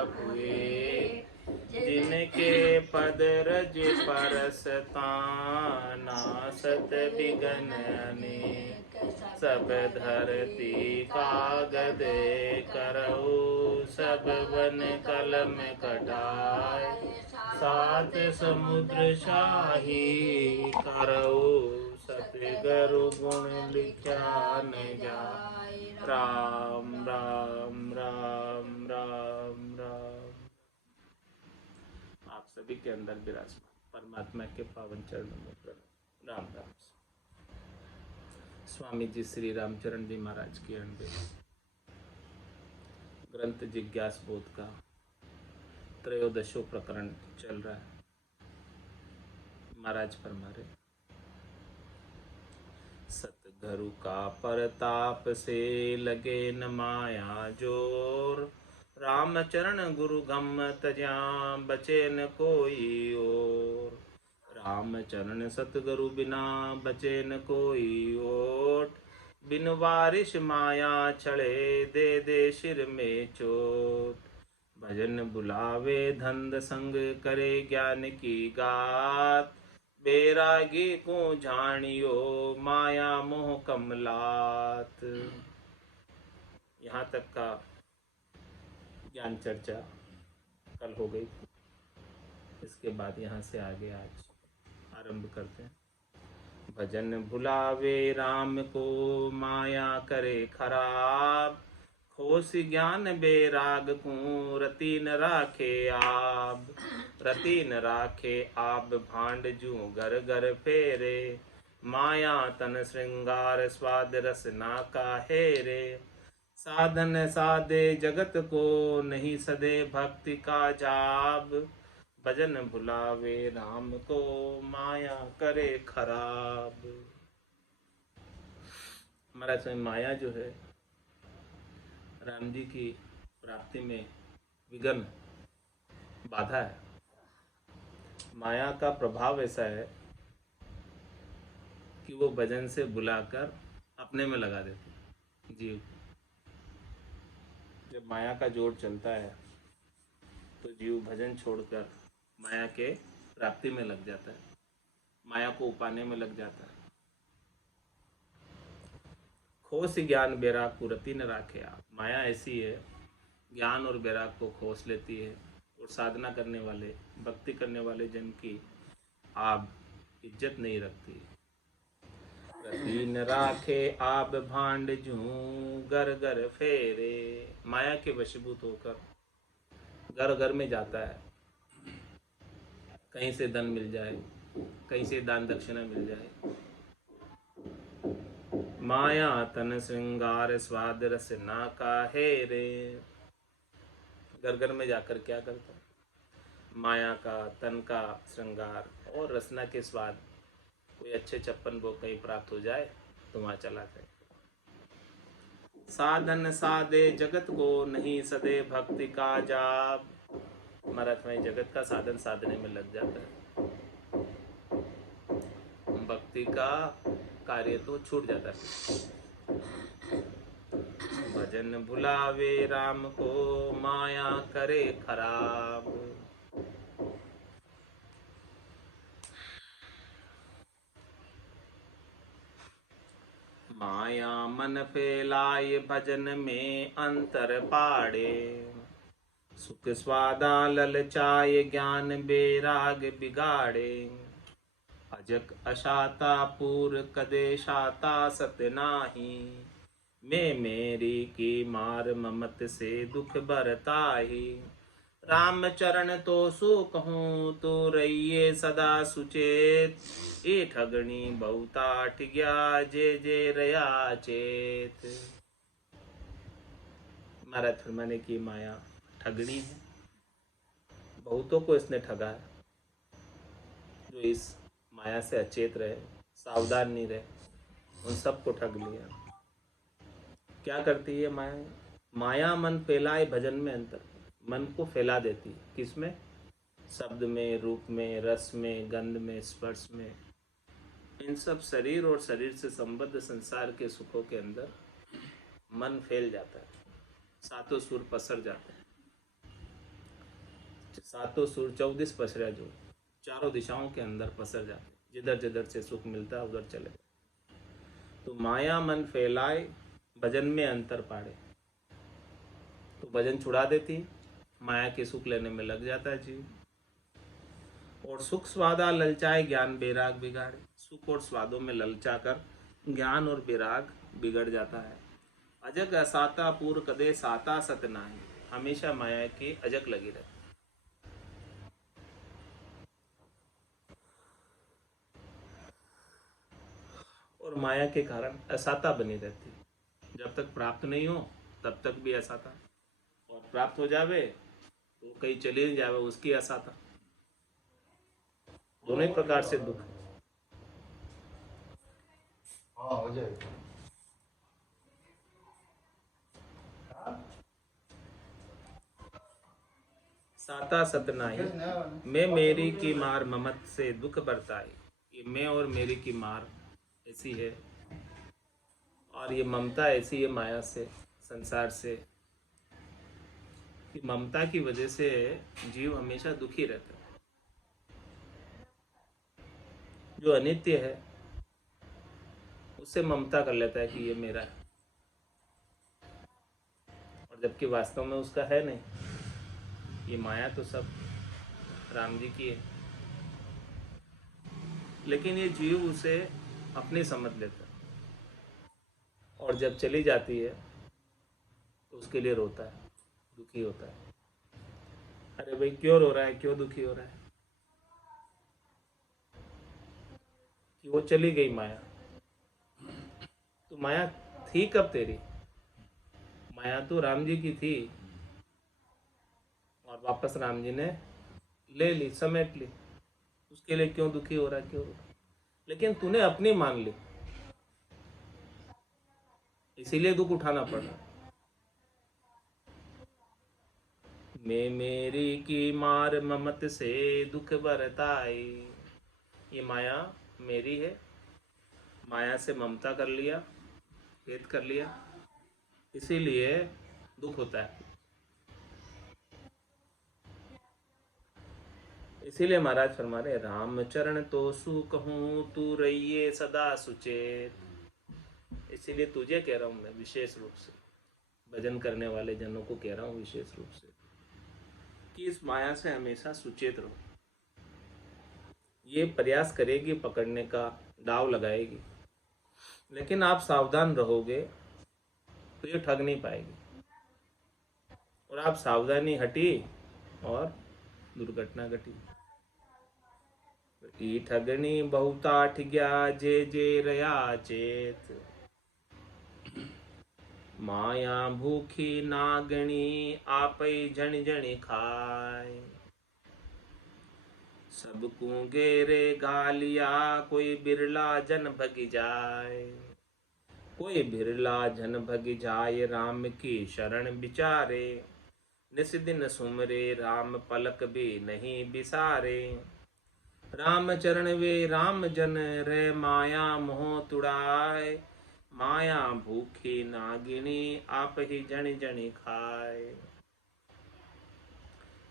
हुए, जिनके पद रज परसता नासत बिगन अनेक, सब धरती कागद करऊ, सब वन कलम कटाए, सात समुद्र शाही करऊ, सतगुरु गुण लिख्या न जाय। राम राम राम राम राम। आप सभी के अंदर विराजमान परमात्मा के पावन चरणों में प्रणाम। राम राम। स्वामी जी श्री रामचरण जी महाराज की अनबे ग्रंथ जिज्ञास बोध का त्रयोदशो प्रकरण चल रहा है। महाराज फरमा रहे, सतगुरु का परताप से लगे न माया जोर, रामचरण गुरु गम तजा बचे न कोई और। रामचरण सतगुरु बिना बचे न कोई ओट, बिन वारिश माया छड़े दे दे सिर में चोट। भजन बुलावे धंध संग करे ज्ञान की गात, बैरागी को जानियो माया मोह कमलात। यहाँ तक का ज्ञान चर्चा कल हो गई। इसके बाद यहाँ से आगे आज आरंभ करते हैं। भजन भुलावे राम को माया करे खराब, खोस ज्ञान बैराग को रति न राखे आब। रति न राखे आब भांड जू घर घर फेरे, माया तन श्रृंगार स्वाद रसना का हेरे। साधन साधे जगत को नहीं सदे भक्ति का जाब, भजन भुलावे राम को माया करे खराब। हमारा स्वयं माया जो है राम जी की प्राप्ति में विघ्न बाधा है। माया का प्रभाव ऐसा है कि वो भजन से बुलाकर अपने में लगा देती है जीव। जब माया का जोर चलता है तो जीव भजन छोड़कर माया के प्राप्ति में लग जाता है, माया को उपाने में लग जाता है। खोस ज्ञान बैराग को रति न राखे आप। माया ऐसी है, ज्ञान और बैराग को खोस लेती है और साधना करने वाले, भक्ति करने वाले जन की आप इज्जत नहीं रखती। रति न राखे आप भांड जू घर घर फेरे। माया के वशीभूत होकर घर घर में जाता है, कहीं से धन मिल जाए, कहीं से दान दक्षिणा मिल जाए। माया तन श्रृंगार स्वाद रसना का हेरे। घर घर में जाकर क्या करता है? माया का, तन का श्रृंगार और रसना के स्वाद, कोई अच्छे छप्पन भोग कहीं प्राप्त हो जाए तो वहाँ चला जाए। साधन साधे जगत को नहीं सदे भक्ति का जाप। महाराज में जगत का साधन साधने में लग जाता है, भक्ति का कार्य तो छूट जाता है। भजन भुलावे राम को माया करे खराब। माया मन फैलाए भजन में अंतर पाड़े, सुख स्वादा ललचाए ज्ञान बैराग बिगाड़े। अजक अशाता पूर कदे शाता सत्य नाही, मैं मेरी की मार ममत से दुख बरताही। राम चरण तो सो कहूँ तो रहिए सदा सुचेत, ए ठगणी बहुता ठिग्या जे जे रया चेत। महाराज फरमाने की माया ठगनी है, बहुतों को इसने ठगा है। जो इस माया से अचेत रहे, सावधान नहीं रहे, उन सबको ठग लिया। क्या करती है माया? माया मन फैलाए भजन में अंतर, मन को फैला देती है। किसमें? शब्द में, रूप में, रस में, गंध में, स्पर्श में। इन सब शरीर और शरीर से संबद्ध संसार के सुखों के अंदर मन फैल जाता है, सातों सुर पसर जाते हैं। सातों सुर 14 पसरा जो चारों दिशाओं के अंदर पसर जाते, जिधर जिधर से सुख मिलता है उधर चले। तो माया मन फैलाए भजन में अंतर पाड़े, तो भजन छुड़ा देती, माया के सुख लेने में लग जाता है जीव। और सुख स्वादा ललचाए ज्ञान बेराग बिगाड़े, सुख और स्वादों में ललचा कर ज्ञान और बेराग बिगड़ जाता है। अजग असाता पूर कदे साता सत नाही, हमेशा माया के अजग लगी रहती। और माया के कारण असाता बनी रहती, जब तक प्राप्त नहीं हो तब तक भी असाता, और प्राप्त हो जावे तो कहीं चली नहीं जावे उसकी असाता। दोनों ही प्रकार से दुख। हाँ हो जाएगा। साता सतनाई मैं मेरी की मार ममत से दुख बरताई। ये मैं और मेरी की मार ऐसी है, और ये ममता ऐसी है माया से, संसार से, कि ममता की वजह से जीव हमेशा दुखी रहता है। जो अनित्य है उससे ममता कर लेता है कि ये मेरा है, और जबकि वास्तव में उसका है नहीं। ये माया तो सब राम जी की है, लेकिन ये जीव उसे अपनी समझ लेता है, और जब चली जाती है तो उसके लिए रोता है, दुखी होता है। अरे भाई क्यों रो रहा है, क्यों दुखी हो रहा है? कि वो चली गई माया। तो माया थी कब तेरी? माया तो राम जी की थी, और वापस राम जी ने ले ली, समेट ली। उसके लिए क्यों दुखी हो रहा है, क्यों रो रहा है? लेकिन तूने अपनी मान ली, इसीलिए दुख उठाना पड़ रहा है। मैं मेरी की मार ममत से दुख बरताई। ये माया मेरी है, माया से ममता कर लिया, भेद कर लिया, इसीलिए दुख होता है। इसीलिए महाराज फरमा रहे, राम चरण तो सु कहूँ तू रहिए सदा सुचेत। इसीलिए तुझे कह रहा हूँ मैं विशेष रूप से, भजन करने वाले जनों को कह रहा हूँ विशेष रूप से, कि इस माया से हमेशा सुचेत रहो। ये प्रयास करेगी पकड़ने का, दाव लगाएगी, लेकिन आप सावधान रहोगे तो ये ठग नहीं पाएगी। और आप सावधानी हटी और दुर्घटना घटी। ई ठगनी बहुता ठिग्या जे जे रया चेत। माया भूखी नागणी आपई जन जन खाए। सबको घेरे गालिया कोई बिरला जन भगी जाए। कोई बिरला जन भगी जाए राम की शरण विचारे। निस दिन सुमरे राम पलक भी नहीं बिसारे। राम चरण वे राम जन रे माया मोह तुड़ाए। माया भूखी नागिनी आप ही जन जन खाए।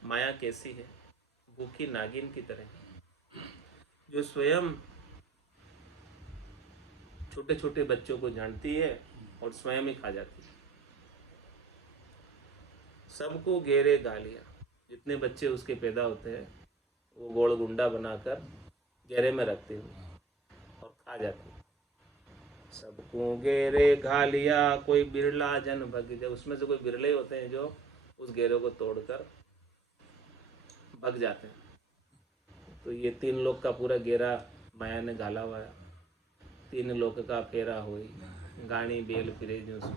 माया कैसी है? भूखी नागिन की तरह, जो स्वयं छोटे छोटे बच्चों को झांटती है और स्वयं ही खा जाती है। सबको घेरे गालियां, जितने बच्चे उसके पैदा होते हैं वो गोल गुंडा बनाकर घेरे में रखते हुए और खा जाती है। सबको घेरे घालिया कोई बिरला जन भग जाए। उसमें से कोई बिरले होते हैं जो उस घेरे को तोड़कर भग जाते हैं। तो ये 3 लोग का पूरा घेरा माया ने घाला हुआ है। 3 लोक का फेरा हुई गाणी बेल फिरे जो सो।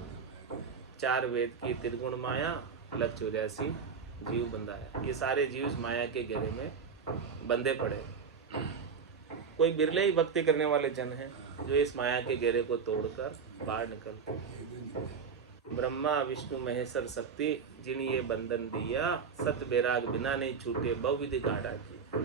4 वेद की त्रिगुण माया लग 84 जीव बंधाया। ये सारे जीव इस माया के घेरे में बंधे पड़े। कोई बिरले ही भक्ति करने वाले जन हैं जो इस माया के घेरे को तोड़कर बाहर निकलते। ब्रह्मा विष्णु महेश्वर शक्ति जिन ये बंधन दिया। सत बैराग बिना नहीं छूटे बहुविधि गाढ़ा की।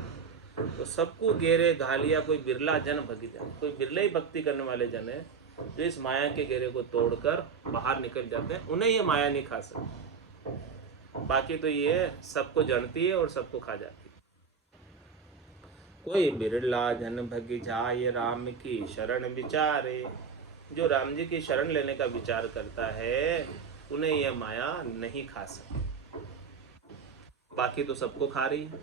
तो सबको घेरे घालिया कोई बिरला जन भगी जाए। कोई बिरले ही भक्ति करने वाले जन है जो इस माया के घेरे को तोड़कर बाहर निकल जाते हैं। उन्हें ये माया नहीं खा सकती। बाकी तो ये सबको जानती है और सबको खा जाती है। कोई बिरला जन भग जाय राम की शरण विचारे। जो राम जी की शरण लेने का विचार करता है उन्हें यह माया नहीं खा सकती। बाकी तो सबको खा रही है।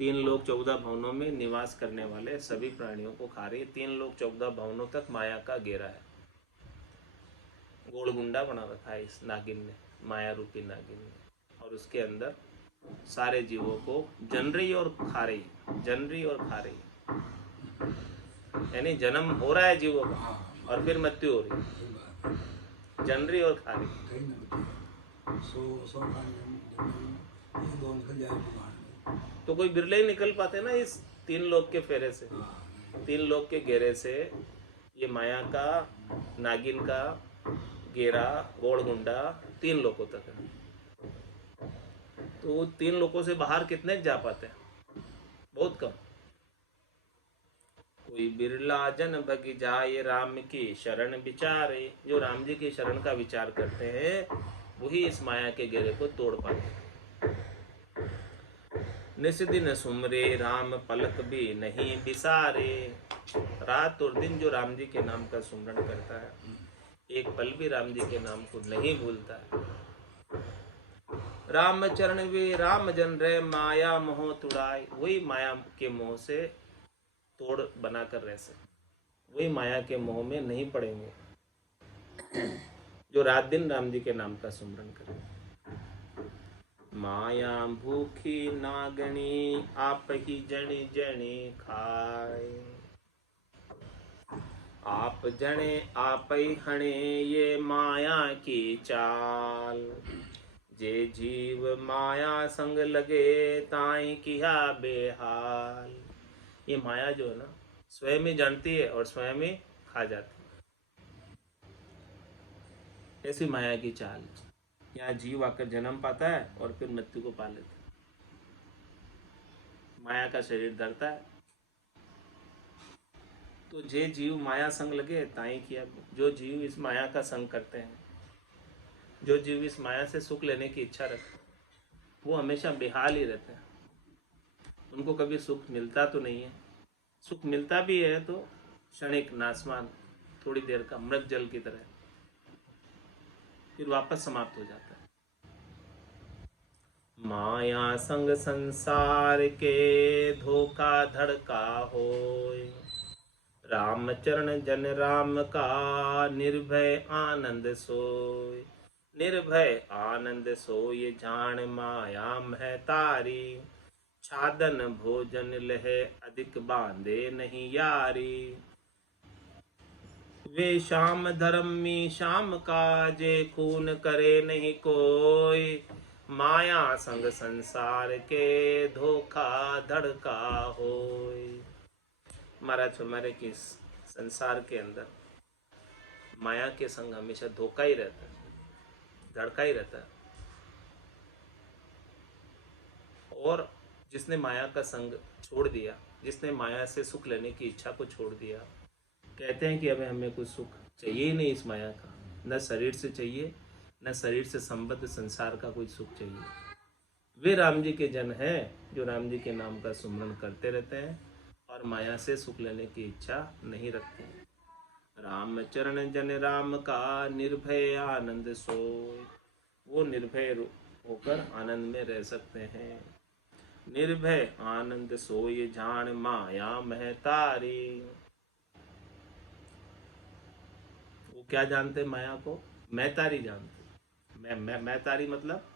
3 लोक 14 भवनों में निवास करने वाले सभी प्राणियों को खा रही है। 3 लोक 14 भवनों तक माया का घेरा है। गोलगुंडा बना रखा है इस नागिन ने, माया रूपी नागिन ने, और उसके अंदर सारे जीवों को जन रही और खा रही है, जन रही और खा रही है। यानी जन्म हो रहा है जीवों का और फिर मृत्यु हो रही है, जन रही और खा रही है। तो कोई बिरले ही निकल पाते ना इस 3 लोक के फेरे से, 3 लोक के घेरे से। ये माया का, नागिन का घेरा, गोलगुंडा 3 लोकों तक है। तो 3 लोकों से बाहर कितने जा पाते हैं? बहुत कम। कोई बिरला जन भग जाए राम की शरण विचारे। जो राम जी की शरण का विचार करते हैं वही इस माया के घेरे को तोड़ पाते हैं। निस दिन सुमरे राम पलक भी नहीं बिसारे। रात और दिन जो राम जी के नाम का सुमरण करता है, एक पल भी राम जी के नाम को नहीं भूलता है। राम चरण वे राम जन रे माया मोह तुड़ाए। वही माया के मोह से तोड़ बनाकर रह सके, वही माया के मोह में नहीं पड़ेंगे जो रात दिन राम जी के नाम का सुमरण करें। माया भूखी नागणी आप ही जणी जणी खाए। आप जने आप ही हणे ये माया की चाल। जे जीव माया संग लगे ताई किया बेहाल। ये माया जो है ना, स्वयं ही जानती है और स्वयं ही खा जाती है। ऐसी माया की चाल। यहाँ जीव आकर जन्म पाता है और फिर मृत्यु को पा लेता है। माया का शरीर धरता है। तो जे जीव माया संग लगे ताई किया। जो जीव इस माया का संग करते हैं, जो जीव इस माया से सुख लेने की इच्छा रखते हैं, वो हमेशा बेहाल ही रहते हैं। उनको कभी सुख मिलता तो नहीं है। सुख मिलता भी है तो क्षणिक, नासमान, थोड़ी देर का, मृत जल की तरह, फिर वापस समाप्त हो जाता है। माया संग संसार के धोखा धड़का होय। राम चरण जन राम का निर्भय आनंद सोय। निर्भय आनंद सोय जान माया मह तारी। छादन भोजन लहे अधिक बांधे नहीं यारी। वे शाम धर्मी शाम काजे खून करे नहीं कोई। माया संग संसार के धोखा धड़का होय। महाराज हमारे किस संसार के अंदर माया के संग हमेशा धोखा ही रहता है, धड़का ही रहता है। और जिसने माया का संग छोड़ दिया, जिसने माया से सुख लेने की इच्छा को छोड़ दिया, कहते हैं कि अब हमें कुछ सुख चाहिए ही नहीं इस माया का। न शरीर से चाहिए, न शरीर से संबद्ध संसार का कोई सुख चाहिए। वे राम जी के जन हैं जो राम जी के नाम का सुमरण करते रहते हैं और माया से सुख लेने की इच्छा नहीं रखते हैं। राम चरण जन राम का निर्भय आनंद सोय। वो निर्भय होकर आनंद में रह सकते हैं। निर्भय आनंद सोय जान माया मह तारी। वो क्या जानते माया को? मैं तारी जानते। मैं तारी मतलब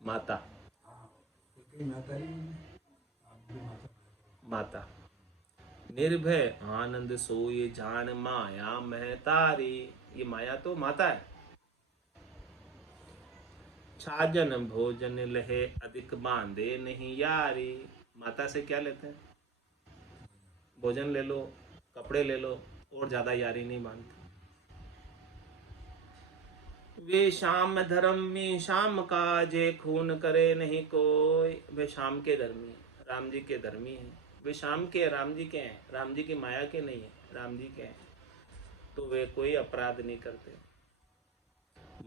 माता, माता। निर्भय आनंद सोय जान माया मह तारी। ये माया तो माता है। छाजन भोजन लहे अधिक बांधे नहीं यारी। माता से क्या लेते हैं? भोजन ले लो, कपड़े ले लो, और ज्यादा यारी नहीं बांधते। वे शाम धर्मी शाम काजे खून करे नहीं कोई। वे शाम के धर्मी, राम जी के धर्मी हैं। वे शाम के राम जी के हैं, राम जी की माया के नहीं है। राम जी के हैं, तो वे कोई अपराध नहीं करते।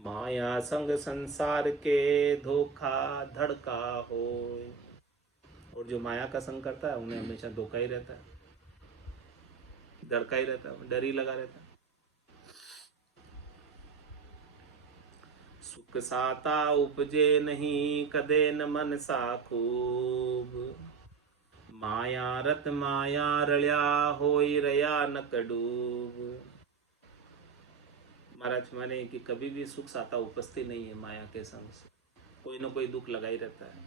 माया संग संसार के धोखा धड़का होय। और जो माया का संग करता है उन्हें हमेशा धोखा ही रहता है, डर का ही रहता है, डर ही लगा रहता है। सुख साता उपजे नहीं कदे न मन सा खूब। माया रत माया रल्या होई रया न कडूब। महाराज माने कि कभी भी सुख साता उपस्थित नहीं है माया के संग से, कोई न कोई दुख लगा ही रहता है।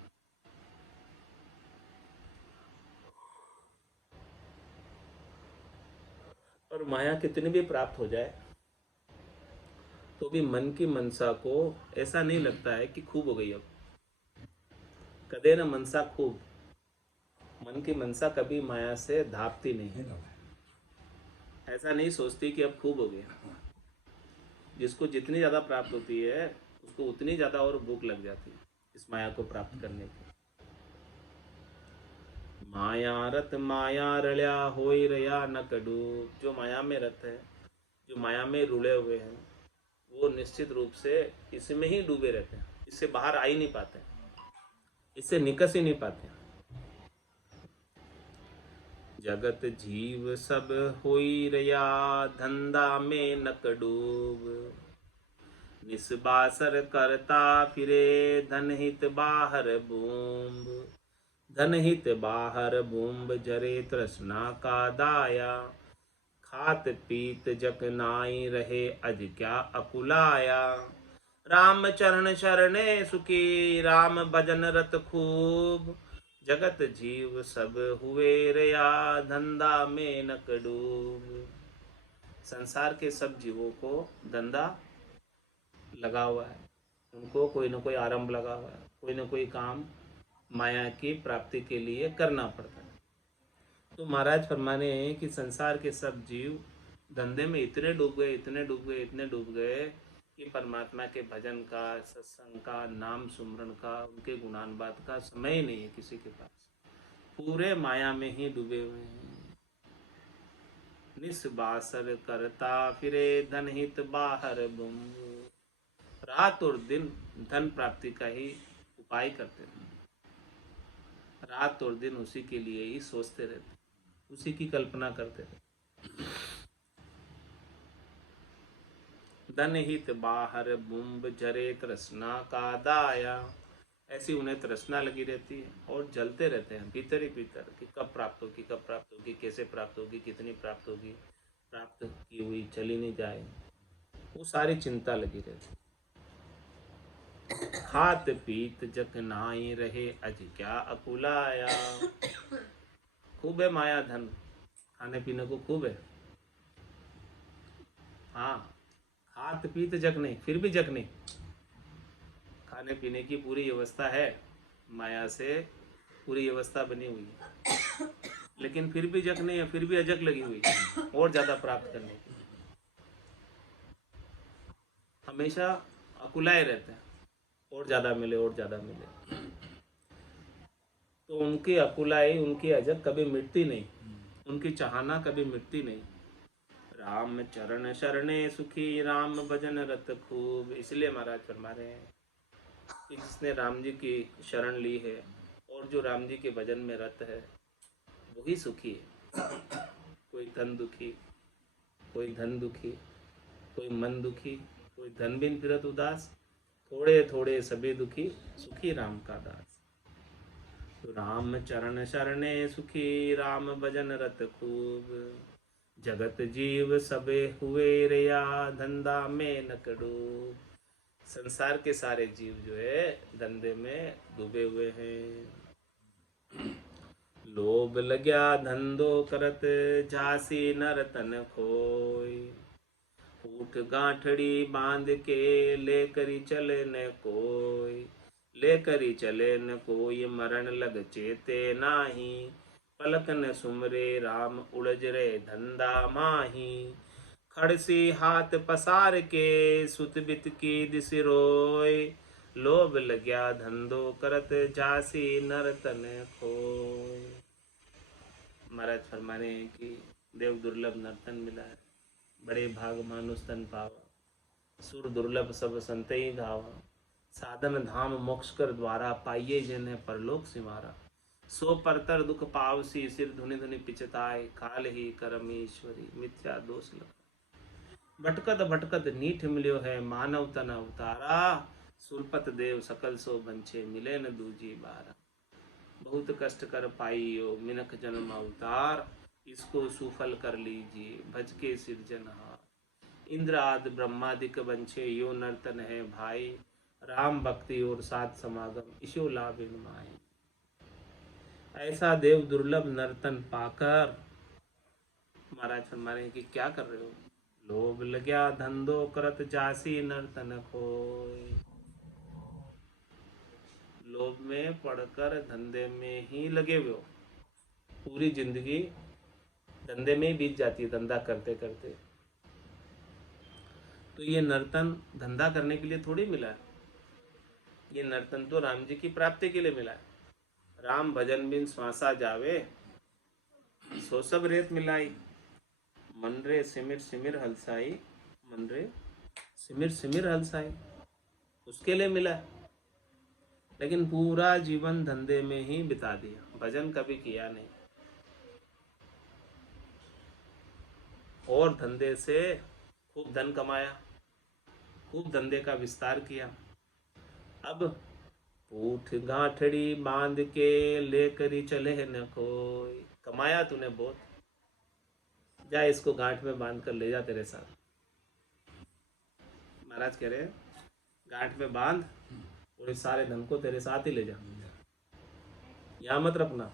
और माया कितनी भी प्राप्त हो जाए तो भी मन की मनसा को ऐसा नहीं लगता है कि खूब हो गई अब। कदे न मनसा खूब, मन की मनसा कभी माया से धापती नहीं है, ऐसा नहीं सोचती कि अब खूब हो गया। जिसको जितनी ज़्यादा प्राप्त होती है उसको उतनी ज़्यादा और भूख लग जाती है इस माया को प्राप्त करने की। माया रत माया रल्या होई रया न कडू। जो माया में रत है, जो माया में रुले हुए हैं, वो निश्चित रूप से इसमें ही डूबे रहते हैं, इससे बाहर आ ही नहीं पाते, इससे निकस ही नहीं पाते। जगत जीव सब होई रया धंधा में नक डूब। निस्बासर करता फिरे धन हित बाहर बूंब। धन हित बाहर बूंब जरे तृष्णा का दाया। खात पीत जक नाई रहे अज क्या अकुलाया। राम चरण शरणे सुखी राम भजन रत खूब। जगत जीव सब हुए रया धंधा में न डूब। संसार के सब जीवों को धंधा लगा हुआ है, उनको कोई न कोई आरंभ लगा हुआ है, कोई न कोई काम माया की प्राप्ति के लिए करना पड़ता है। तो महाराज फरमाने हैं कि संसार के सब जीव धंधे में इतने डूब गए, इतने डूब गए, इतने डूब गए कि परमात्मा के भजन का, सत्संग का, नाम सुमरण का, उनके गुणानुवाद का समय ही नहीं है किसी के पास। पूरे माया में ही डूबे हुए हैं। निस्बासर करता फिरे धन हित बाहर बुंब। रात और दिन धन प्राप्ति का ही उपाय करते हैं, रात और दिन उसी के लिए ही सोचते रहते, उसी की कल्पना करते रहते। धन हित बाहर बुंब जरे तृष्णा का दाया। ऐसी उन्हें तृष्णा लगी रहती है और जलते रहते हैं भीतर ही भीतर कि कब प्राप्त होगी, कब प्राप्त होगी, कैसे प्राप्त होगी, कितनी प्राप्त होगी, प्राप्त की हुई चली नहीं जाए, वो सारी चिंता लगी रहती। खात पीत जक नाई रहे अज क्या अकुलाया। खूब है माया धन, खाने पीने को खूब है, हाँ, खात पीत जक नहीं, फिर भी जक नहीं। खाने पीने की पूरी व्यवस्था है, माया से पूरी व्यवस्था बनी हुई है, लेकिन फिर भी जक नहीं है, फिर भी अजक लगी हुई है और ज़्यादा प्राप्त करने की। हमेशा अकुलाए रहते हैं, और ज़्यादा मिले और ज़्यादा मिले। तो उनकी अकुलाई, उनकी अजक कभी मिटती नहीं, उनकी चाहना कभी मिटती नहीं। राम चरण शरणे सुखी राम भजन रत खूब। इसलिए महाराज फरमा रहे हैं कि जिसने राम जी की शरण ली है और जो राम जी के भजन में रत है वही सुखी है। कोई तन दुखी, कोई धन दुखी, कोई मन दुखी, कोई धन बिन फिरत उदास, थोड़े थोड़े सभी दुखी, सुखी राम का दास। तो राम चरण शरणे सुखी राम भजन रत खूब। जगत जीव सबे हुए रया धंधा में न डूब। संसार के सारे जीव जो है धंधे में डूबे हुए हैं। लोभ लग्या धंधो करत झांसी नर तन खोय। ऊठ गांठड़ी बांध के लेकरी चले न कोई। लेकरी चले न कोई मरण लग चेते नाही। पलक न सुमरे राम उलझ रहे धंधा माही। खड़सी हाथ पसार के सुत बित की दिस रोय। लोभ लग्या धंधो करत झांसी नर तन खोय। महाराज फरमाने हैं कि देव दुर्लभ नर्तन मिला है। बड़े भाग मानुष तन पावा, सुर दुर्लभ सब संत ही गावा। साधन धाम मोक्ष कर द्वारा, पाइये जिन्हें परलोक सिमारा। सो परतर दुख पावसी, सिर धुनि धुनि पिचताय। काल ही करम ईश्वरी, मिथ्या दोष लगा। भटकत भटकत नीठ मिल्यो है, मानव तन अवतारा। सुरपत देव सकल सो बंछे, मिले न दूजी बारा। बहुत कष्ट कर पाइयो, मिनख जन्म अवतार। इसको सुफल कर लीजिए, भज के सिरजनहार। इंद्र आदि ब्रह्मादिक बंछे, यो नर्तन है भाई। राम भक्ति और साथ समागम, इशो लाभ इन माही। ऐसा देव दुर्लभ नर्तन पाकर महाराज फरमाए कि क्या कर रहे हो? लोभ लग्या धंधो करत जासी, नर्तन खोय। लोभ में पड़कर धंधे में ही लगे हुए हो, पूरी जिंदगी धंधे में ही बीत जाती है, धंधा करते करते। तो ये नर्तन धंधा करने के लिए थोड़ी मिला है, ये नर्तन तो राम जी की प्राप्ति के लिए मिला है। राम भजन बिन श्वासा जावे, सो सब रेत मिलाई। मन रे सिमिर सिमिर हलसाई, मन रे सिमिर सिमिर हलसाई, उसके लिए मिला है। लेकिन पूरा जीवन धंधे में ही बिता दिया, भजन कभी किया नहीं। और धंधे से खूब धन कमाया, खूब धंधे का विस्तार किया। अब ऊठ गांठड़ी बांध के लेकर ही चले न कोई। कमाया तूने बहुत, जा इसको गांठ में बांध कर ले जा तेरे साथ। महाराज कह रहे गांठ में बांध और इस सारे धन को तेरे साथ ही ले जा, यहाँ मत रखना,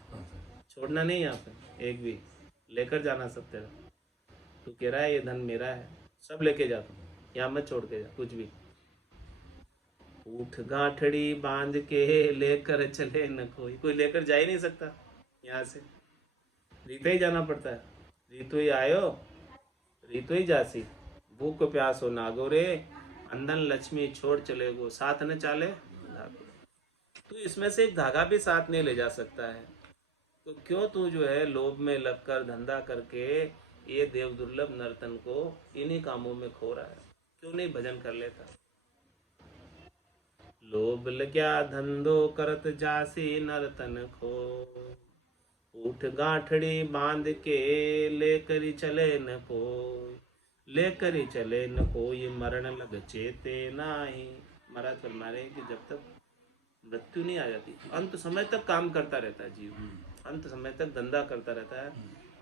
छोड़ना नहीं यहाँ पे एक भी, लेकर जाना सब तेरा। तू कह रहा है ये धन मेरा है, सब लेके जा, तू यहाँ मत छोड़ के जा कुछ भी। ऊठ गांठड़ी बांध के लेकर चले न कोई, कोई लेकर जा ही नहीं सकता यहाँ से, रीतो ही जाना पड़ता है। रीतो ही आयो रीतो ही जासी, भूख प्यास हो नागोरे। अंधन लक्ष्मी छोड़ चले गो, साथ न चाले धागो। तो इसमें से एक धागा भी साथ नहीं ले जा सकता है, तो क्यों तू जो है लोभ में लगकर धंधा करके ये देव दुर्लभ नर्तन को इन्हीं कामों में खो रहा है? क्यों नहीं भजन कर लेता? लोभ लग्या धंधो करत जासी, नर्तन खो। ऊठ गांठड़ी बांध के लेकर चले न कोई, लेकर ही चले न कोई। मरण लग चेते नाही। महाराज फरमा रहे हैं कि जब तक मृत्यु नहीं आ जाती, अंत समय तक काम करता रहता है जीव, अंत समय तक धंधा करता रहता है,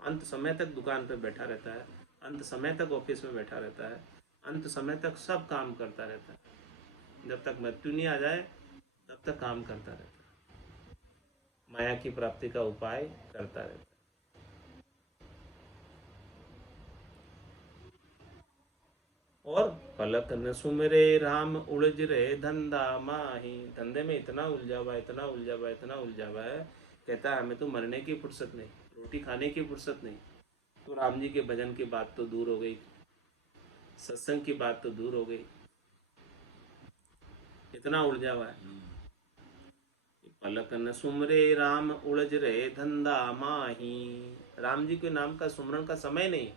अंत समय तक दुकान पे बैठा रहता है, अंत समय तक ऑफिस में बैठा रहता है, अंत समय तक सब काम करता रहता है। जब तक मृत्यु नहीं आ जाए तब तक काम करता रहता है, माया की प्राप्ति का उपाय करता रहता है। और पलक न सुमरे राम, उलझ रहे धंधा माही। धंधे में इतना उलझा हुआ, इतना उलझा हुआ, इतना उलझा हुआ है, कहता है हमें तो मरने की फुर्सत नहीं, रोटी खाने की फुर्सत नहीं। तो राम जी के भजन की बात तो दूर हो गई, सत्संग की बात तो दूर हो गई, इतना उलझा हुआ है। पलक न सुमरे राम, उलझ रहे धंधा माही। राम जी के नाम का सुमरण का समय नहीं।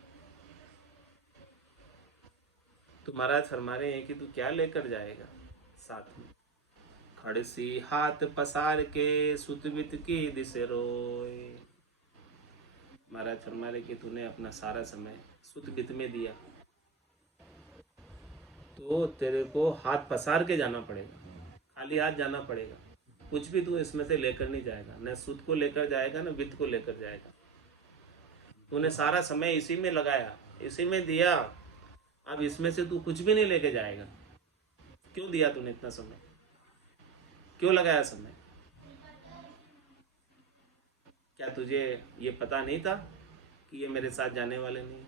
तो महाराज फरमा रहे हैं कि तू क्या लेकर जाएगा साथ में? खड़सी हाथ पसार के, सुतबित की दिस रोय। महाराज फरमा रहे कि तूने अपना सारा समय सुतबित में दिया, तो तेरे को हाथ पसार के जाना पड़ेगा, खाली हाथ जाना पड़ेगा। कुछ भी तू इसमें से लेकर नहीं जाएगा, न सुत को लेकर जाएगा न वित्त को लेकर जाएगा। तूने सारा समय इसी में लगाया, इसी में दिया, अब इसमें से तू कुछ भी नहीं लेके जाएगा। क्यों दिया तूने इतना समय, क्यों लगाया समय? क्या तुझे ये पता नहीं था कि ये मेरे साथ जाने वाले नहीं?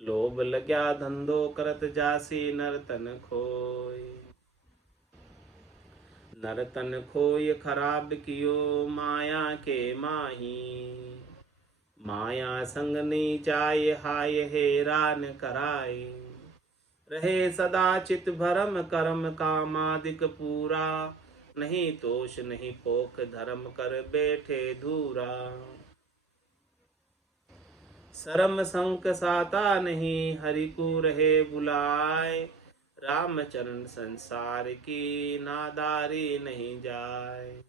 लोभ लग्या धंधो करत जासी, नर्तन खोय। नर्तन खोय खराब कियो, माया के माही। माया संग नहीं जाय, हाय हैरान कराए। रहे सदा चित भरम, कर्म कामादिक पूरा। नहीं तोष नहीं पोख धर्म कर बैठे धूरा। शर्म संक साता नहीं हरि को रहे बुलाए। रामचरण संसार की नादारी नहीं जाए।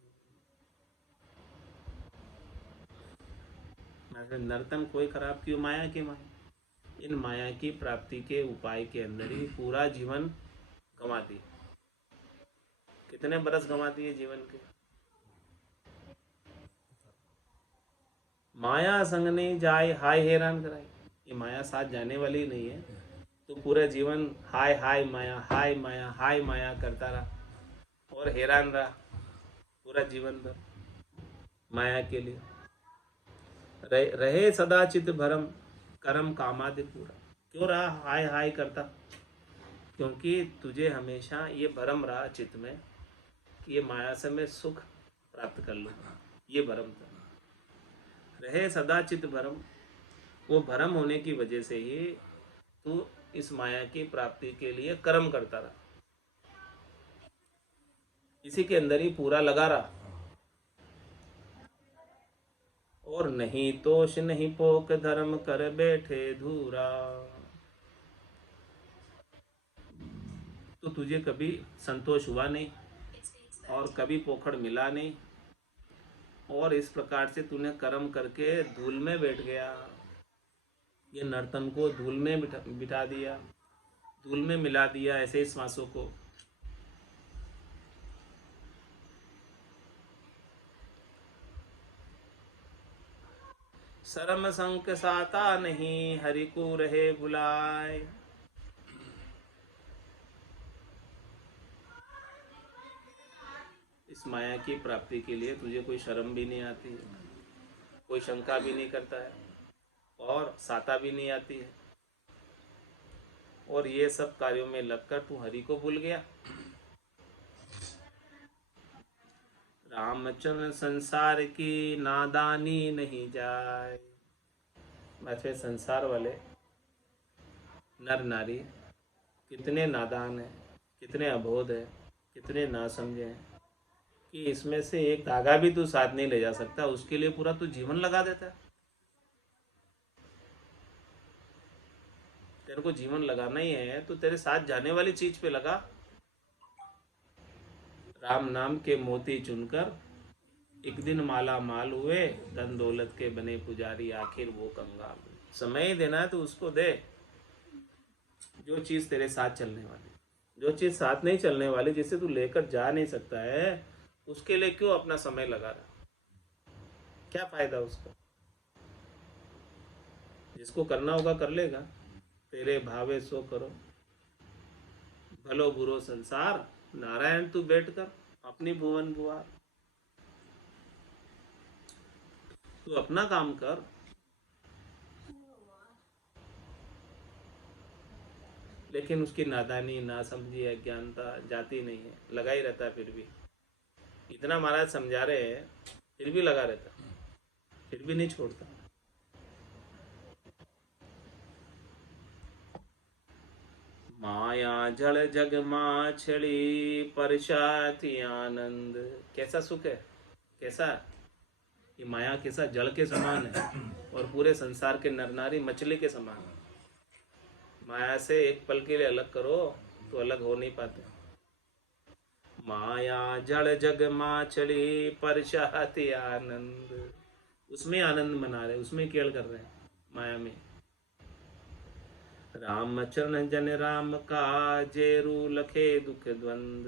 नर्तन कोई खराब क्यों माया की माया। इन माया की प्राप्ति के उपाय के अंदर ही पूरा जीवन गंवा दिए। कितने बरस गंवा दिए जीवन के। माया संग नहीं जाए हाय हैरान कराए। ये माया साथ जाने वाली नहीं है। तो पूरा जीवन हाय हाय माया हाय माया हाय माया करता रहा और हैरान रहा पूरा जीवन भर माया के लिए। रहे सदा चित भरम करम कामादि पूरा। क्यों रहा हाय हाय करता। क्योंकि तुझे हमेशा ये भरम रहा चित्त में कि ये माया से मैं सुख प्राप्त कर लूँगा। ये भरम था। रहे सदा चित भरम। वो भरम होने की वजह से ही तू इस माया की प्राप्ति के लिए कर्म करता रहा। इसी के अंदर ही पूरा लगा रहा। और नहीं तोष नहीं पोक धर्म कर बैठे धूरा। तो तुझे कभी संतोष हुआ नहीं और कभी पोखड़ मिला नहीं और इस प्रकार से तूने कर्म करके धूल में बैठ गया। ये नर्तन को धूल में बिठा दिया, धूल में मिला दिया ऐसे ही श्वासों को। शर्म संक साता नहीं हरि को रहे बुलाए। इस माया की प्राप्ति के लिए तुझे कोई शर्म भी नहीं आती है, कोई शंका भी नहीं करता है और साता भी नहीं आती है। और ये सब कार्यों में लगकर तू हरि को भूल गया। रामचंद्र संसार की नादानी नहीं जाए। वैसे संसार वाले नर नारी कितने नादान हैं, कितने अबोध हैं, कितने ना समझे हैं कि इसमें से एक धागा भी तू साथ नहीं ले जा सकता। उसके लिए पूरा तू जीवन लगा देता है। तेरे को जीवन लगाना ही है तो तेरे साथ जाने वाली चीज पे लगा। राम नाम के मोती चुनकर एक दिन माला माल हुए, धन दौलत के बने पुजारी आखिर वो कंगाल। समय ही देना है तो उसको दे जो चीज तेरे साथ चलने वाली। जो चीज साथ नहीं चलने वाली, जिसे तू लेकर जा नहीं सकता है, उसके लिए क्यों अपना समय लगा रहा। क्या फायदा उसका। जिसको करना होगा कर लेगा। तेरे भावे सो करो, भलो बुरो संसार नारायण तू बैठकर अपनी भुवन बुआ। तू अपना काम कर। लेकिन उसकी नादानी, ना समझी, अज्ञानता जाती नहीं है, लगा ही रहता है। फिर भी इतना महाराज समझा रहे हैं फिर भी लगा रहता, फिर भी नहीं छोड़ता। माया जल जग माछड़ी परछाती आनंद। कैसा सुख है, कैसा ये माया कैसा जल के समान है और पूरे संसार के नर नारी मछली के समान है। माया से एक पल के लिए अलग करो तो अलग हो नहीं पाते। माया जल जग माछड़ी परछाती आनंद। उसमें आनंद मना रहे, उसमें खेल कर रहे हैं माया में। रामचरण जन राम का जेरू लखे दुख द्वंद।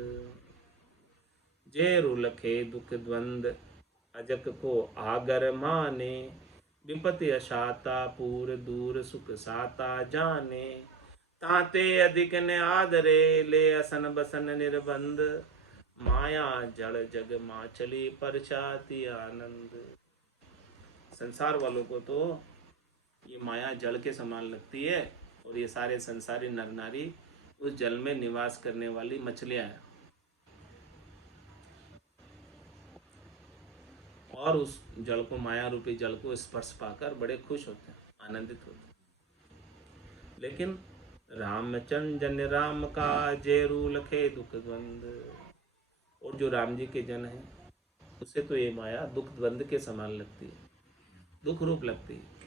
जेरू लखे दुख द्वंद अजक को आगर माने। विपति अशाता पूर दूर सुख साता जाने। ताते अधिक ने आदरे ले असन बसन निर्बंध। माया जड़ जग माचली परछाती आनंद। संसार वालों को तो ये माया जल के समान लगती है और ये सारे संसारी नर नारी उस जल में निवास करने वाली मछलियां हैं और उस जल को, माया रूपी जल को स्पर्श पाकर बड़े खुश होते हैं, आनंदित होते हैं। लेकिन रामचंद्र जन राम का जेरू लखे दुख द्वंद। और जो राम जी के जन हैं उसे तो ये माया दुख द्वंद के समान लगती है, दुख रूप लगती है।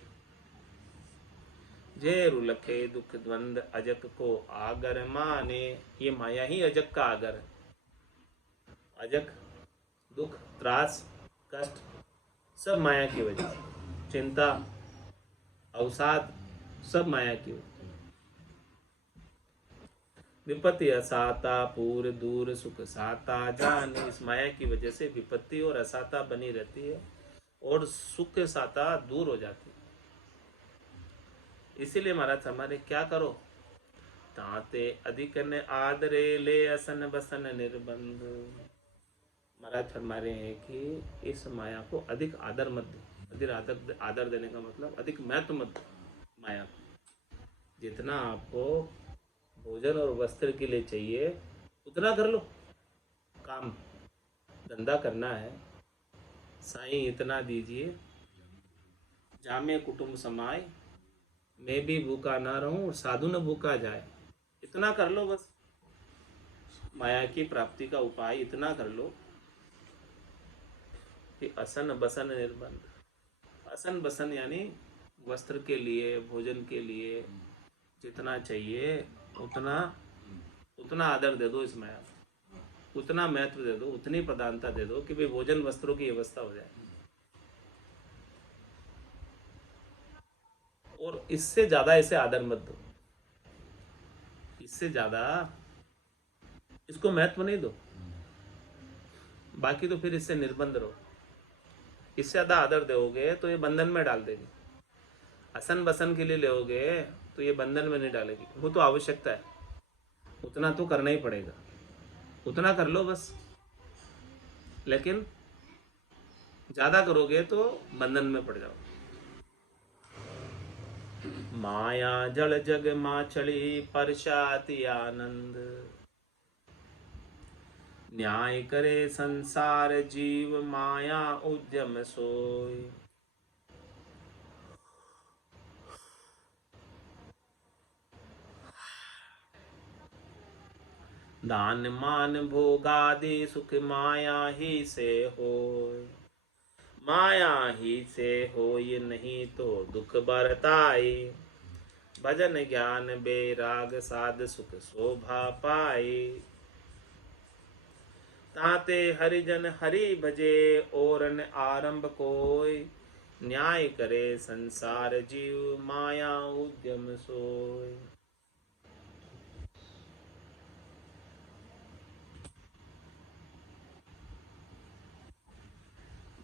जय रुलखे दुख द्वंद अजक को आगर माने, ये माया ही अजक का आगर है। अजक दुख त्रास कष्ट सब माया की वजह से, चिंता अवसाद सब माया की वजह। विपत्ति असाता पूर दूर सुख साता जान, इस माया की वजह से विपत्ति और असाता बनी रहती है और सुख के साता दूर हो जाती है। इसीलिए महाराज हमारे क्या करो, ताते अधिक ने आदरे ले असन बसन निर्बंध। महाराज फरमा रहे हैं कि इस माया को अधिक आदर मत दो। अधिक आदर देने का मतलब अधिक महत्व मत दो माया को। जितना आपको भोजन और वस्त्र के लिए चाहिए उतना कर लो, काम धंधा करना है, साईं इतना दीजिए, जामे कुटुंब समाए, मैं भी भूखा ना रहूं और साधु न भूखा जाए, इतना कर लो बस। माया की प्राप्ति का उपाय इतना कर लो कि असन बसन निर्बंध। असन बसन यानी वस्त्र के लिए, भोजन के लिए जितना चाहिए उतना आदर दे दो इस माया को, उतना महत्व दे दो, उतनी प्रधानता दे दो कि भाई भोजन वस्त्रों की व्यवस्था हो जाए। और इससे ज्यादा इसे आदर मत दो, इससे ज्यादा इसको महत्व नहीं दो, बाकी तो फिर इससे निर्बंध रहो। इससे ज्यादा आदर दोगे तो ये बंधन में डाल देगी, असन बसन के लिए लोगे तो ये बंधन में नहीं डालेगी। वो तो आवश्यकता है, उतना तो करना ही पड़ेगा, उतना कर लो बस। लेकिन ज्यादा करोगे तो बंधन में पड़ जाओ। माया जल जग माछड़ी परसाती आनंद, न्याय करे संसार जीव माया उद्यम सोय। दान मान भोगादि सुख माया ही से होय, माया ही से होय नहीं तो दुख बरताई। भजन ज्ञान बेराग साध सुख शोभा पाई, ताते हरिजन हरि भजे और न आरंभ कोय। न्याय करे संसार जीव माया उद्यम सोय।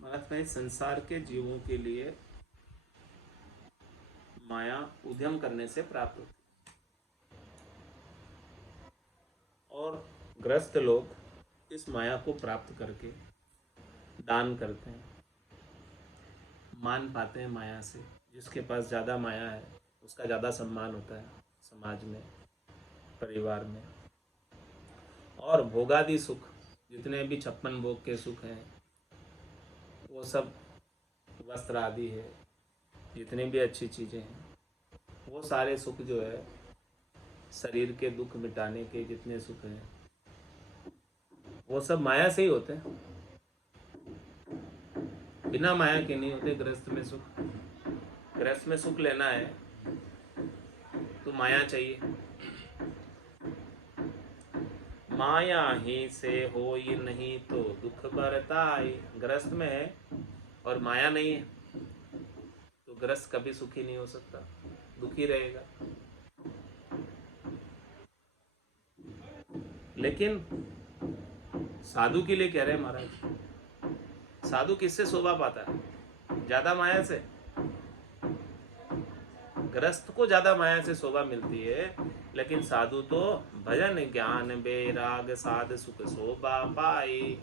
महाराज में संसार के जीवों के लिए माया उद्यम करने से प्राप्त होती और ग्रस्त लोग इस माया को प्राप्त करके दान करते हैं, मान पाते हैं माया से। जिसके पास ज़्यादा माया है उसका ज़्यादा सम्मान होता है समाज में, परिवार में। और भोगादि सुख, जितने भी 56 भोग के सुख हैं, वो सब वस्त्र आदि है, जितने भी अच्छी चीज़ें हैं, वो सारे सुख जो है शरीर के दुख मिटाने के जितने सुख हैं वो सब माया से ही होते हैं, बिना माया के नहीं होते। गृहस्थ में सुख, गृहस्थ में सुख लेना है तो माया चाहिए। माया ही से हो ये नहीं तो दुख बरताई। गृहस्थ में है और माया नहीं है तो गृहस्थ कभी सुखी नहीं हो सकता, दुखी रहेगा। लेकिन साधु के लिए कह रहे हैं महाराज, साधु किससे शोभा पाता है? ज्यादा माया से। गृहस्थ को ज्यादा माया से शोभा मिलती है, लेकिन साधु तो भजन ज्ञान बेराग साध सुख शोभा पाई।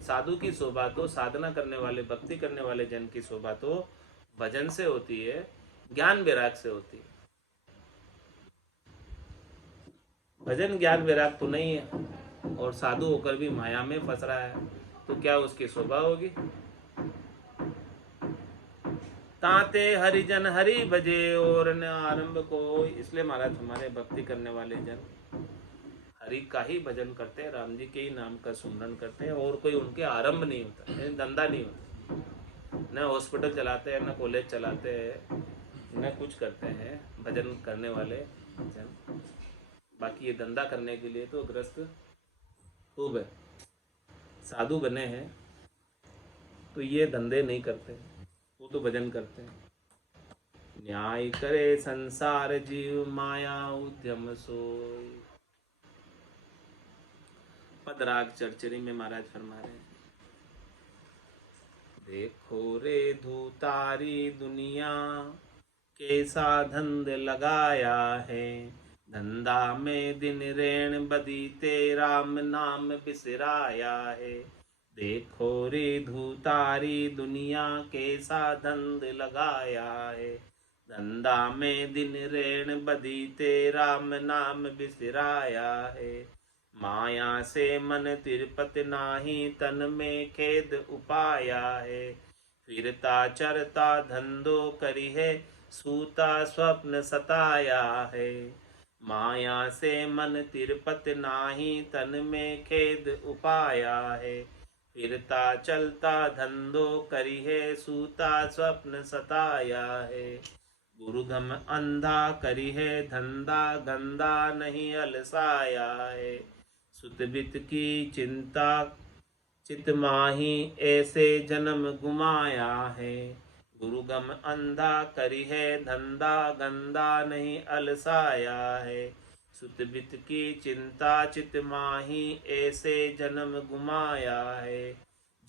साधु की शोभा तो, साधना करने वाले, भक्ति करने वाले जन की शोभा तो भजन से होती है, ज्ञान वैराग से होती है। भजन ज्ञान वैराग तो नहीं है और साधु होकर भी माया में फंस रहा है, तो क्या उसकी शोभा होगी? ताते हरिजन हरि भजे और न आरंभ को। इसलिए महाराज हमारे भक्ति करने वाले जन हरि का ही भजन करते हैं, राम जी के ही नाम का सुमरन करते हैं, और कोई उनके आरंभ नहीं होता, यानी धंधा नहीं होता। न हॉस्पिटल चलाते हैं, न कॉलेज चलाते हैं, न कुछ करते हैं भजन करने वाले जन। बाकी ये धंधा करने के लिए तो ग्रस्त खूब है। साधु बने हैं तो ये धंधे नहीं करते, वो तो भजन करते हैं। न्याय करे संसार जीव, माया उद्यम सोई। पदराग चरचरी में महाराज फरमा रहे हैं, देखो रे धूतारी दुनिया, कैसा धंध लगाया है। धंधा में दिन रेण बदीते, राम नाम बिसराया है। देखो रे धूतारी दुनिया, कैसा धंध लगाया है। धंधा में दिन रेण बदीते, राम नाम बिसराया है। माया से मन तिरपत नाही, तन में खेद उपाया है। फिरता चरता धंधो करी है, सूता स्वप्न सताया है। माया से मन तिरपत नाही, तन में खेद उपाया है। फिरता चलता धंधो करी है, सूता स्वप्न सताया है। गुरुगम अंधा करी है धंधा, गंदा नहीं अलसाया है। सुतबित की चिंता चित माही, ऐसे जन्म गुमाया है। गुरुगम अंधा करी है धंधा, गंदा नहीं अलसाया है। सुतबित की चिंता चित माही, ऐसे जन्म गुमाया है।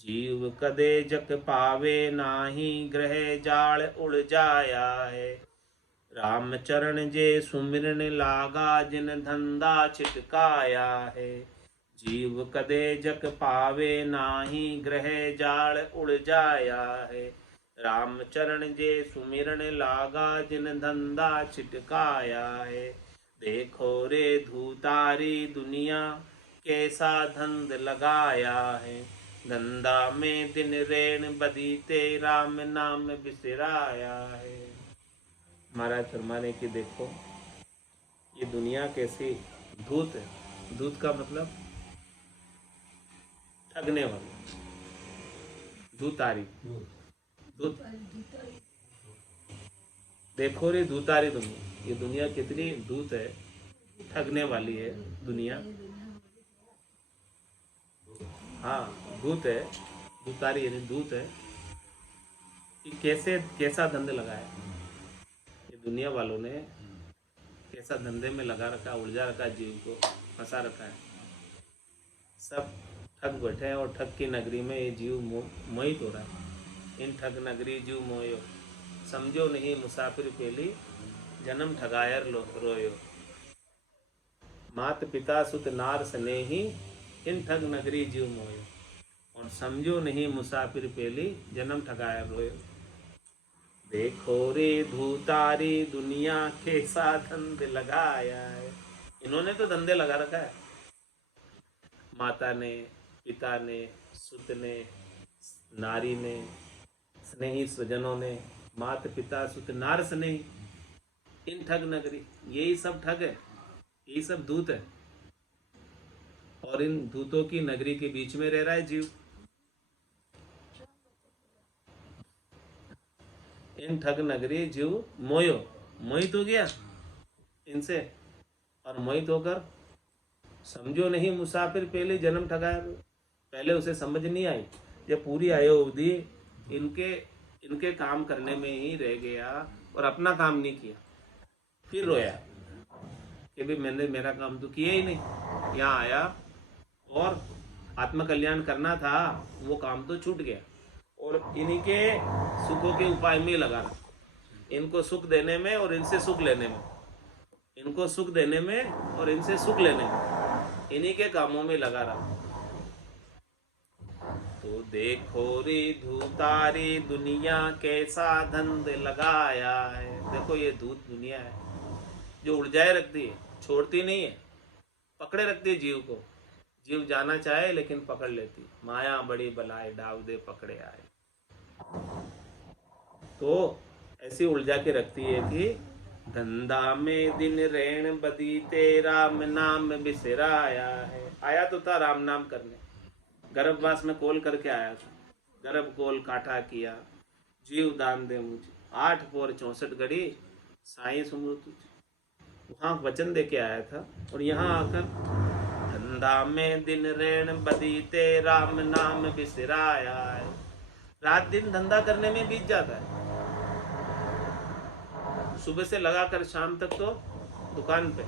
जीव कदे जक पावे नाही, ग्रह जाल उड़ जाया है। राम चरण जे सुमिरन लागा, जिन धंधा छिटकाया है। जीव कदे जक पावे नाही, ग्रह जाल उड़ जाया है। राम चरण जे सुमिरन लागा, जिन धंधा छिटकाया है। देखो रे धूतारी दुनिया, कैसा धंध लगाया है। धंधा में दिन रेण बदीते, राम नाम बिसराया है। महाराज फरमाने की देखो ये दुनिया कैसी धूत है। धूत का मतलब ठगने वाली, धूतारी, धूत। देखो रे धूतारी दुनिया, ये दुनिया कितनी धूत है, ठगने वाली है दुनिया। हाँ धूत है, धूतारी यानी धूत है। कि कैसे कैसा धंध लगाया ये दुनिया वालों ने, कैसा धंधे में लगा रखा, उलझा रखा, जीव को फंसा रखा है। सब ठग बैठे हैं और ठग की नगरी में ये जीव मोहित हो रहा है। इन ठग नगरी जीव मोयो, समझो नहीं मुसाफिर पेली, जन्म ठगायर रोयो। मात पिता सुत नार स्नेही, इन ठग नगरी जीव मोयो। और समझो नहीं मुसाफिर पेली, जन्म ठगायर रोयो। देखो रे धूतारी दुनिया, कैसा धंध लगाया है। इन्होंने तो धंधे लगा रखा है, माता ने, पिता ने, सुत ने, नारी ने, स्नेही स्वजनों ने, मात पिता सुत नार स्नेही, इन ठग नगरी, यही सब ठग है, यही सब दूत है। और इन दूतों की नगरी के बीच में रह रहा है जीव। इन ठग नगरी जीव मोयो, मोहित हो गया इनसे, और मोहित होकर समझो नहीं मुसाफिर पहले जन्म ठगाया। पहले उसे समझ नहीं आई, जब पूरी आयु अवधि इनके इनके काम करने में ही रह गया और अपना काम नहीं किया, फिर रोया कि भाई मैंने मेरा काम तो किया ही नहीं। यहाँ आया और आत्मकल्याण करना था, वो काम तो छूट गया और इन्हीं के सुखों के उपाय में लगा रहा, इनको सुख देने में और इनसे सुख लेने में, इनको सुख देने में और इनसे सुख लेने में, इन्हीं के कामों में लगा रहा। तो देखो रे धूतारी दुनिया, कैसा धंध लगाया है। देखो ये धूत दुनिया है जो उलझाए रखती है, छोड़ती नहीं है, पकड़े रखती है जीव को। जीव जाना चाहे लेकिन पकड़ लेती, माया बड़ी बलाए, डाव दे पकड़े आए। तो ऐसी उलझा के रखती है कि धंधा में दिन रैन बदीते राम नाम बिसराया है। आया तो था राम नाम करने, गर्भवास में कोल करके आया था, गर्भ कोल काठा किया, जीव दान दे मुझे, 8 पोर 64 घड़ी साई सुमृत तुझे। वहाँ वचन दे के आया था, और यहाँ आकर धंधा में दिन रैन बदीते राम नाम बिसराया है। रात दिन धंधा करने में बीत जाता है, सुबह से लगाकर शाम तक तो दुकान पे,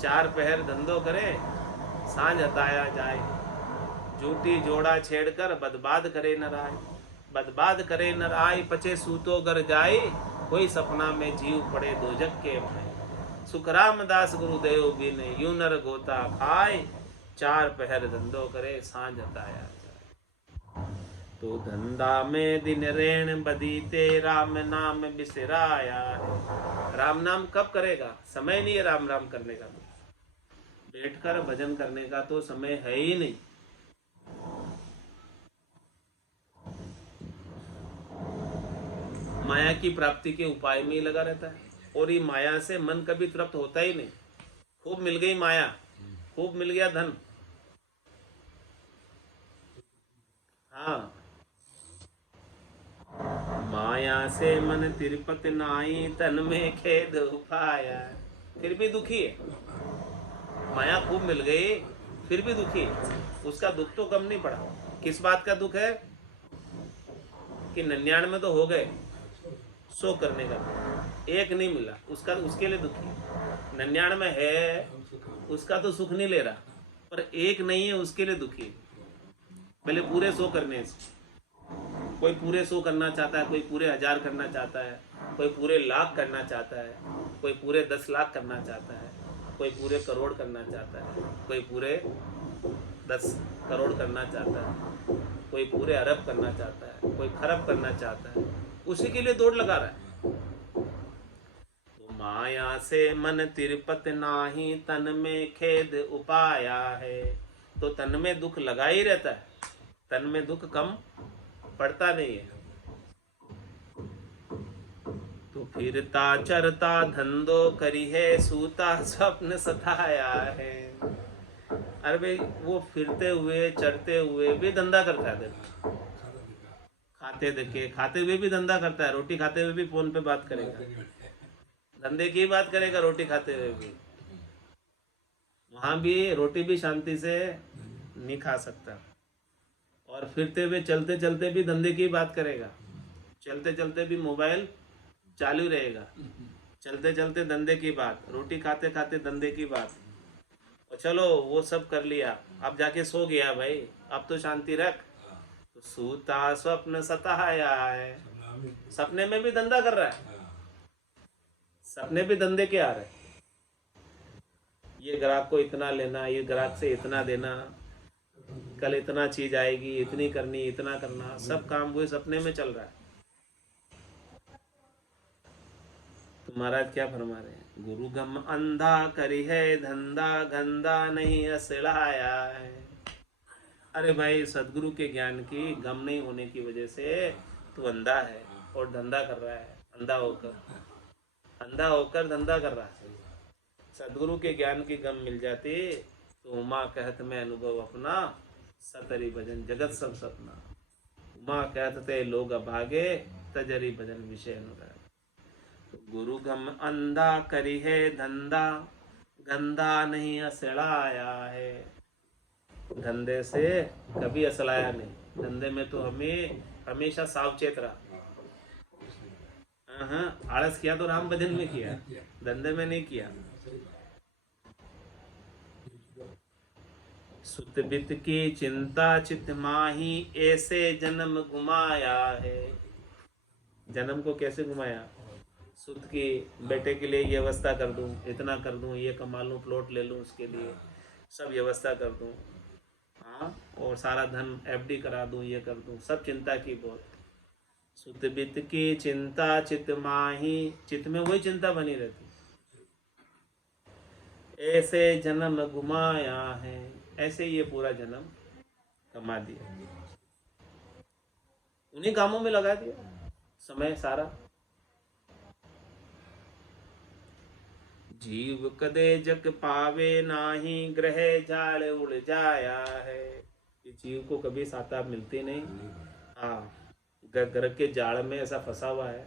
4 पहर धंधो करे, सांझ हताया जाए, झूठी जोड़ा छेड़कर बदबाद करे न राय, बदबाद करे न राय, पचे सूतो गर जाए, कोई सपना में जीव पड़े दोजक के भाई। सुखराम दास गुरुदेव बिन यूं नर गोता खाए, 4 पहर धंधो करे सांझ हताया जाए। तो धंधा में दिन रैन बदीते राम नाम बिसराया है। राम नाम कब करेगा? समय नहीं है राम राम करने का, तो बैठकर भजन करने का तो समय है ही नहीं। माया की प्राप्ति के उपाय में ही लगा रहता है, और ये माया से मन कभी तृप्त होता ही नहीं। खूब मिल गई माया, खूब मिल गया धन, हाँ, माया से मन तिरपत नाई, तन में खेद उपाया, फिर भी दुखी है। माया खूब मिल गई फिर भी दुखी है, उसका दुख तो कम नहीं पड़ा। किस बात का दुख है? कि 99 तो हो गए, 100 करने का एक नहीं मिला, उसका उसके लिए दुखी है। 99 है, उसका तो सुख नहीं ले रहा, पर एक नहीं है उसके लिए दुखी है। पहले पूरे 100 करने से, कोई पूरे 100 करना चाहता है, कोई पूरे 1000 करना चाहता है, कोई पूरे लाख करना चाहता है, कोई पूरे 10 लाख करना चाहता है, कोई पूरे करोड़ करना चाहता है, कोई पूरे 10 करोड़ करना चाहता है, कोई पूरे अरब करना चाहता है, कोई खरब करना चाहता है, उसी के लिए दौड़ लगा रहा है। तो माया से मन तिरपत नाही, तन में खेद उपाया है। तो तन में दुख लगा ही रहता है, तन में दुख कम पड़ता नहीं है। तो फिरता चरता धंधो करी है, सूता स्वप्न सताया है। अरे भाई, वो फिरते हुए चढ़ते हुए भी धंधा करता है, खाते देखे खाते हुए भी धंधा करता है, रोटी खाते हुए भी फोन पे बात करेगा, धंधे की बात करेगा रोटी खाते हुए भी। वहां भी रोटी भी शांति से नहीं खा सकता, और फिरते हुए चलते चलते भी धंधे की बात करेगा, चलते चलते भी मोबाइल चालू रहेगा, चलते चलते धंधे की बात, रोटी खाते खाते धंधे की बात। और चलो वो सब कर लिया, अब जाके सो गया भाई, अब तो शांति रख। तो सूता स्वप्न सताया है, सपने में भी धंधा कर रहा है, सपने भी धंधे के आ रहे हैं। ये ग्राहक को इतना लेना, ये ग्राहक से इतना देना, कल इतना चीज आएगी, इतनी करनी, इतना करना, सब काम वो सपने में चल रहा है। तो महाराज क्या फरमा रहे हैं? गुरु गम अंधा करी है धंधा, गंदा नहीं असड़ाया है। अरे भाई, सदगुरु के ज्ञान की गम नहीं होने की वजह से तू अंधा है और धंधा कर रहा है, अंधा होकर धंधा कर रहा है। सदगुरु के ज्ञान की गम मिल जाती तो उमा कहत में अनुभव अपना, सतरी भजन जगत सब सपना। उमा कहत ते लोग अभागे, तजरी भजन विषय अनुराग। गुरु गम अंधा करी है धंधा, गंदा नहीं असड़ाया है। धंधे से कभी असलाया नहीं, धंधे में तो हमें हमेशा सावचेत रहा। आलस किया तो राम भजन में किया, धंधे में नहीं किया। सुत बित की चिंता चित माही, ऐसे जन्म घुमाया है। जन्म को कैसे घुमाया? सुत की बेटे के लिए ये व्यवस्था कर दूं, इतना कर दूं, ये कमा लूं, प्लॉट ले लूं, उसके लिए सब व्यवस्था कर दूं, हाँ, और सारा धन एफडी करा दूं, ये कर दूं, सब चिंता की बहुत। सुत बित की चिंता चित माही, चित में वही चिंता बनी रहती। ऐसे जन्म घुमाया है, ऐसे ये पूरा जन्म कमा दिया, उन्हीं कामों में लगा दिया समय सारा। जीव कदे जग पावे नाही, ग्रह जाल उड़ जाया है। ये जीव को कभी साता मिलती नहीं। हाँ, घर के जाल में ऐसा फंसा हुआ है।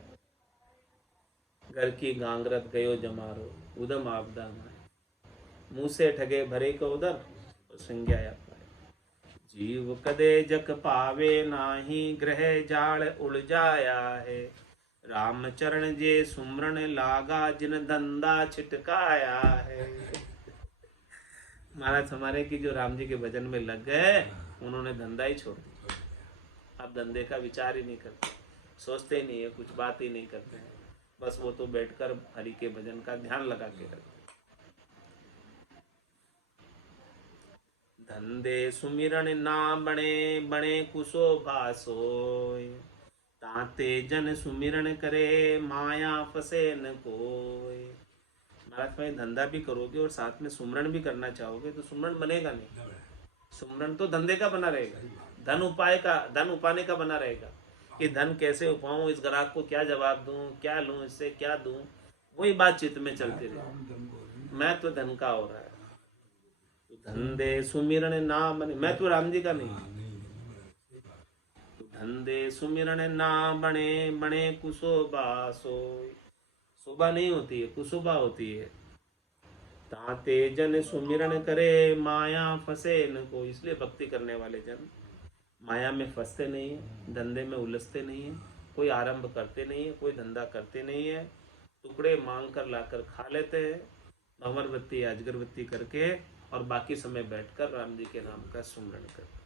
घर की गांगरत गयो जमारो, उदम आपदा माए, मुंह से ठगे भरे को उदर, और संज्ञाया पाए। जीव कदे जग पावे नाही, ग्रह जाल उड़ जाया है। राम चरण जे सुमरण लागा, जिन धंधा छिटकाया है। महाराज हमारे की जो राम जी के भजन में लग गए, उन्होंने धंधा ही छोड़ दिया। अब धंधे का विचार ही नहीं करते, सोचते ही नहीं है, कुछ बात ही नहीं करते हैं। बस वो तो बैठकर हरि के भजन का ध्यान लगा के रखते। धंधे सुमिरन ना बने, बने कुशो भासोय। ताते जन सुमिरन करे, माया फसे न कोय। महाराज भाई धंधा भी करोगे और साथ में सुमरन भी करना चाहोगे तो सुमरन बनेगा नहीं। सुमरन तो धंधे का बना रहेगा, धन उपाने का बना रहेगा कि धन कैसे उपाऊं, इस ग्राहक को क्या जवाब दूं, क्या लूं, इससे क्या दूं, वही बात चित्त में चलती रही। मैं तो धन का हो रहा है, तो धंधे सुमिरन ना बने, मैं तो राम जी का नहीं। तो धंधे सुमिरन ना बने, बने कुशोभा सोय। शोभा नहीं होती है, कुशोभा होती है। ताते जन सुमिरन करे, माया फंसे न को। इसलिए भक्ति करने वाले जन माया में फंसते नहीं है, धंधे में उलझते नहीं है, कोई आरंभ करते नहीं है, कोई धंधा करते नहीं है। टुकड़े मांग कर लाकर खा लेते हैं, अमरबत्ती अजगरबत्ती करके, और बाकी समय बैठकर राम जी के नाम का सुमिरन करते।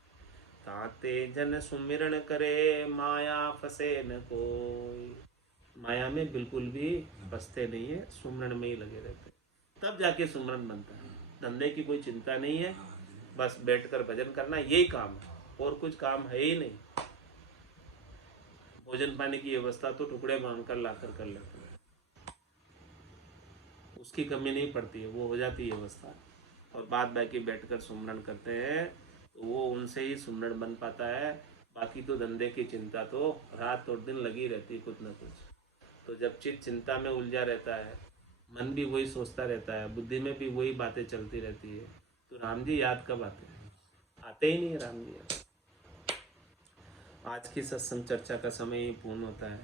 ताते जन सुमिरन करे, माया फंसे न कोई। माया में बिल्कुल भी फंसते नहीं है, सुमिरन में ही लगे रहते, तब जाके सुमिरन बनता है। धंधे की कोई चिंता नहीं है, बस बैठकर भजन करना, यही काम है, और कुछ काम है ही नहीं। भोजन पानी की व्यवस्था तो टुकड़े मांग कर लाकर कर लेते हैं, उसकी कमी नहीं पड़ती है, वो हो जाती है व्यवस्था। और बाद बाकी बैठकर सुमरन करते हैं तो वो उनसे ही सुमरन बन पाता है। बाकी तो धंधे की चिंता तो रात और दिन लगी रहती है, कुछ न कुछ। तो जब चित्त चिंता में उलझा रहता है, मन भी वही सोचता रहता है, बुद्धि में भी वही बातें चलती रहती है, तो राम जी याद कब आते हैं? आते ही नहीं है राम जी। आज की सत्संग चर्चा का समय ही पूर्ण होता है।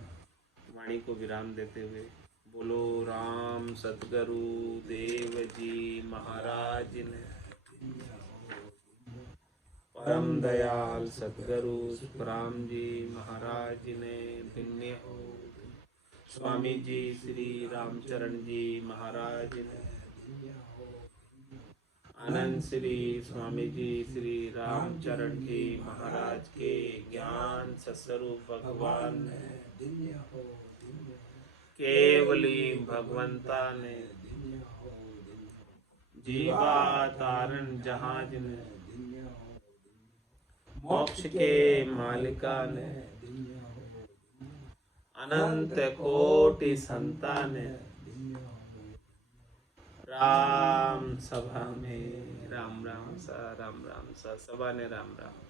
वाणी को विराम देते हुए बोलो राम सतगुरु देव जी महाराज ने, परम दयाल सतगुरु राम जी महाराज ने धन्य हो। स्वामी जी श्री रामचरण जी महाराज ने, आनंद श्री स्वामी जी श्री रामचरण जी महाराज के ज्ञान सस्वरूप भगवान ने, केवली भगवंता ने, जीवा तारण जहाज ने, मोक्ष के मालिका ने, अनंत कोटि संतान ने, राम सभा में राम राम सा, राम राम सा, सभा ने राम राम।